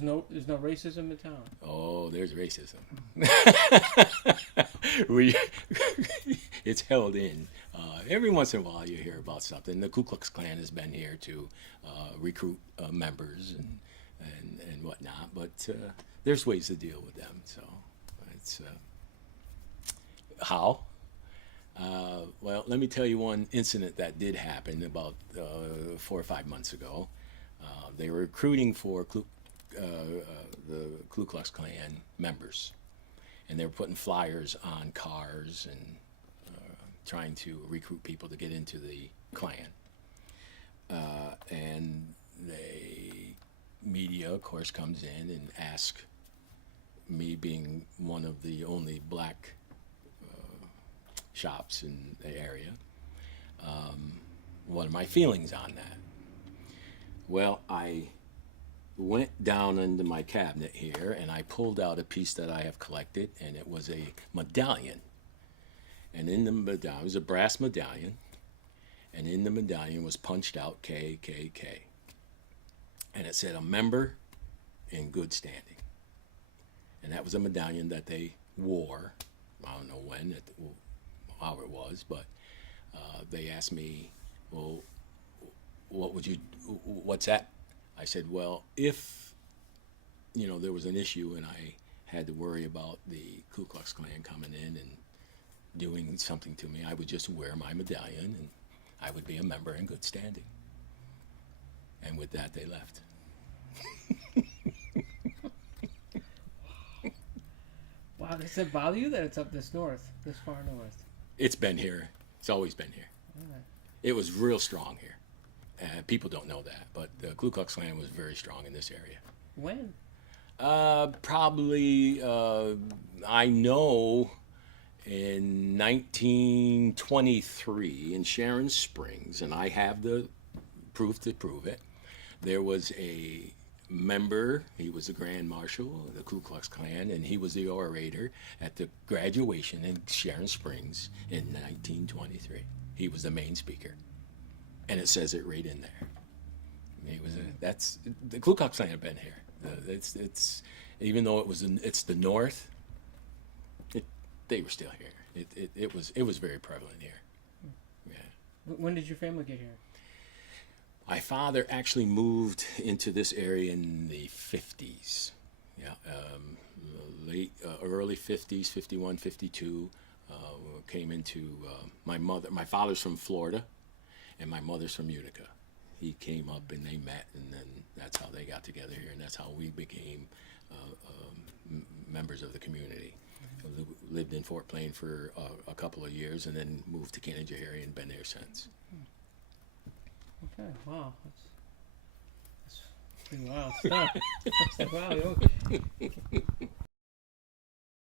there's no racism in town. Oh, there's racism. we it's held in. Every once in a while, you hear about something. The Ku Klux Klan has been here to recruit members and whatnot, but there's ways to deal with them. So it's how. Well, let me tell you one incident that did happen about 4 or 5 months ago. They were recruiting for the Ku Klux Klan members, and they were putting flyers on cars and trying to recruit people to get into the Klan. And the media, of course, comes in and asks me, being one of the only black shops in the area, what are my feelings on that? Well, I went down into my cabinet here and I pulled out a piece that I have collected, and it was a medallion. And in the medallion, it was a brass medallion, and in the medallion was punched out KKK. And it said, a member in good standing. And that was a medallion that they wore. I don't know when, how it was, but they asked me, well, what's that? I said, well, if, there was an issue and I had to worry about the Ku Klux Klan coming in and doing something to me, I would just wear my medallion and I would be a member in good standing. And with that, they left. Wow, does it bother you that it's up this far north? It's been here. It's always been here. Right. It was real strong here. People don't know that, but the Ku Klux Klan was very strong in this area. When? Probably, I know in 1923 in Sharon Springs, and I have the proof to prove it, there was a member, he was the Grand Marshal of the Ku Klux Klan, and he was the orator at the graduation in Sharon Springs in 1923. He was the main speaker. And it says it right in there. He was the Ku Klux Klan had been here. It's even though it's the North, they were still here. It was very prevalent here. Yeah. When did your family get here? My father actually moved into this area in the 50s. Yeah, early 50s, 51, 52. Came into my father's from Florida, and my mother's from Utica. He came up and they met, and then that's how they got together here, and that's how we became members of the community. Lived in Fort Plain for a couple of years, and then moved to Canajoharie and been there since. Okay, wow. That's pretty wild stuff. Wow,